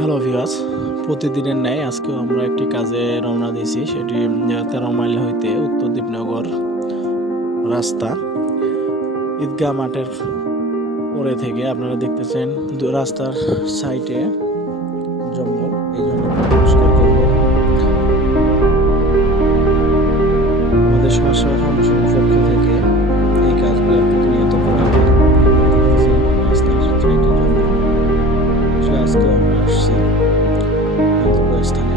Hello viewers, প্রতিদিনের ন্যায় আজকেও আমরা একটি কাজে রওনা দিয়েছি। সেটি 13 মাইল হইতে উত্তর দীপনগর রাস্তা ঈদগাহ মাঠের পরে থেকে আপনারা দেখতেছেন রাস্তার সাইডে জঙ্গল। এই জঙ্গলটা পরিষ্কার করব। আমাদের সমাজসেবা ফাউন্ডেশনের পক্ষ থেকে এই কাজগুলো প্রতিনিয়ত করা হয়। দেখতেছেন রাস্তার সাইডে জঙ্গল। আজকে আমরা আসছি স্থানে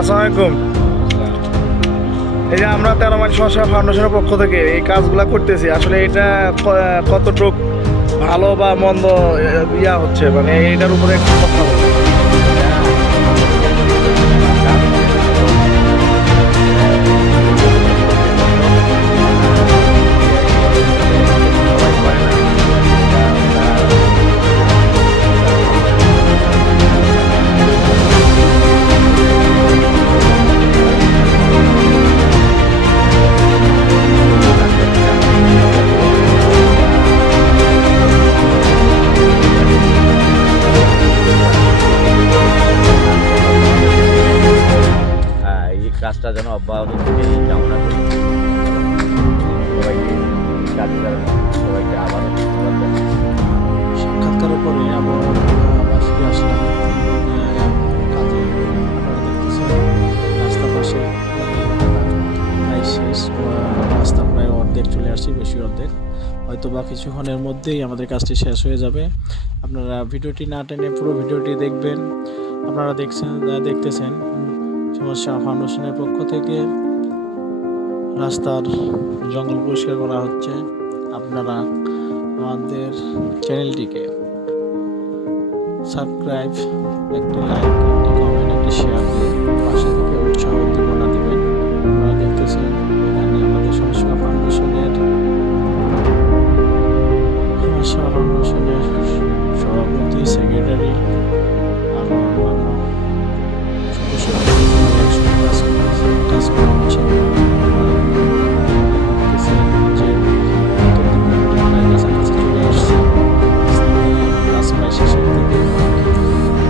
আসসালামাইকুম। এই যে আমরা 13 মাইল সমাজসেবা ফাউন্ডেশনের পক্ষ থেকে এই কাজগুলা করতেছি, আসলে এটা কতটুক ভালো বা মন্দ হচ্ছে, মানে এটার উপরে একটু কথা বলবো। কাজটা যেন অব্যাহত থেকে এই কামনা করি। সবাইকে আবার সাক্ষাৎকারের পরে আবার ফিরে আসলাম কাজে। আপনারা দেখতেছেন রাস্তার পাশে প্রায় শেষ, রাস্তা প্রায় অর্ধেক চলে আসছি, বেশি অর্ধেক। হয়তো বা কিছুক্ষণের মধ্যেই আমাদের কাজটি শেষ হয়ে যাবে। আপনারা ভিডিওটি না টেনে পুরো ভিডিওটি দেখবেন। আপনারা দেখতেছেন সমাজসেবা ফাউন্ডেশনের পক্ষ থেকে রাস্তার জঙ্গল পরিষ্কার করা হচ্ছে। আপনারা আমাদের চ্যানেলটিকে সাবস্ক্রাইব, একটি লাইক, একটি কমেন্ট, একটি শেয়ার দিয়ে পাশে থেকে উৎসাহ উদ্দীপনা দেবেন। আপনারা দেখতেছেন এখানে আমাদের সমাজসেবা ফাউন্ডেশনের সভাপতি, সেক্রেটারি আরও অন্যান্য কাজ করা হচ্ছে।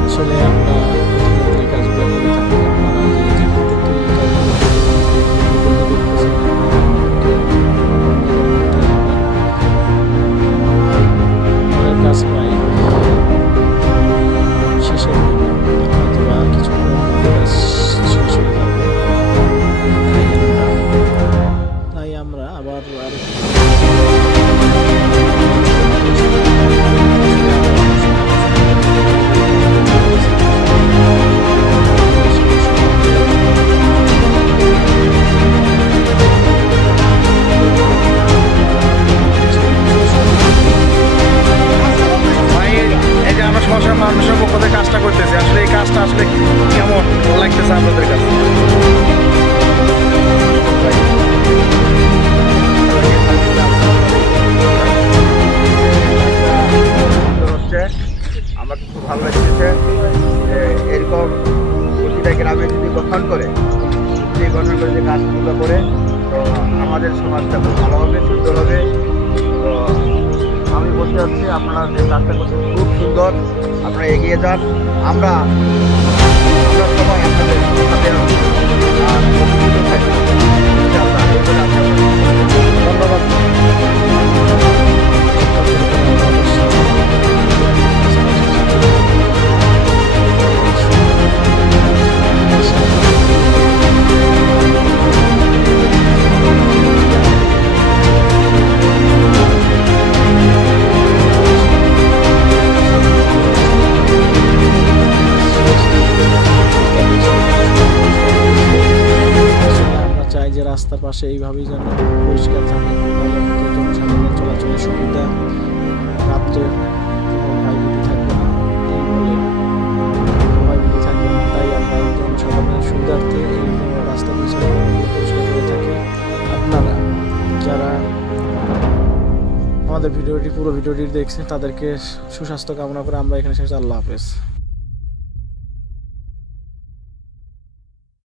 আসলে আমরা প্রতিনিয়ত এই কাজগুলো করে থাকি। আপনারা যে যেখান থেকে এই কাজগুলো রাস্তা করছে খুব সুন্দর। আপনারা এগিয়ে যান, আমরা সবাই আপনাদের সাথে আছি। আর প্রতিনিয়ত থাকবো। ইনশাআল্লাহ, এই বলে আশা করি। ধন্যবাদ। আমরা চাই যে রাস্তার পাশে এইভাবেই যেন পরিষ্কার থাকে, তাহলে অন্তত জনসাধারণের চলাচলের সুবিধা, রাত্রে কোনো ভয়ভীতি থাকবে না, এই বলে ভয়ভীতি থাকবে না। তাই আমরা জনসাধারণের সুবিধার্থে এই রাস্তা পরিষ্কার করে থাকি। আপনারা যারা আমাদের পুরো ভিডিওটি দেখছেন তাদেরকে সুস্বাস্থ্য কামনা করে আমরা এখানে শেষ। আল্লাহ হাফেজ।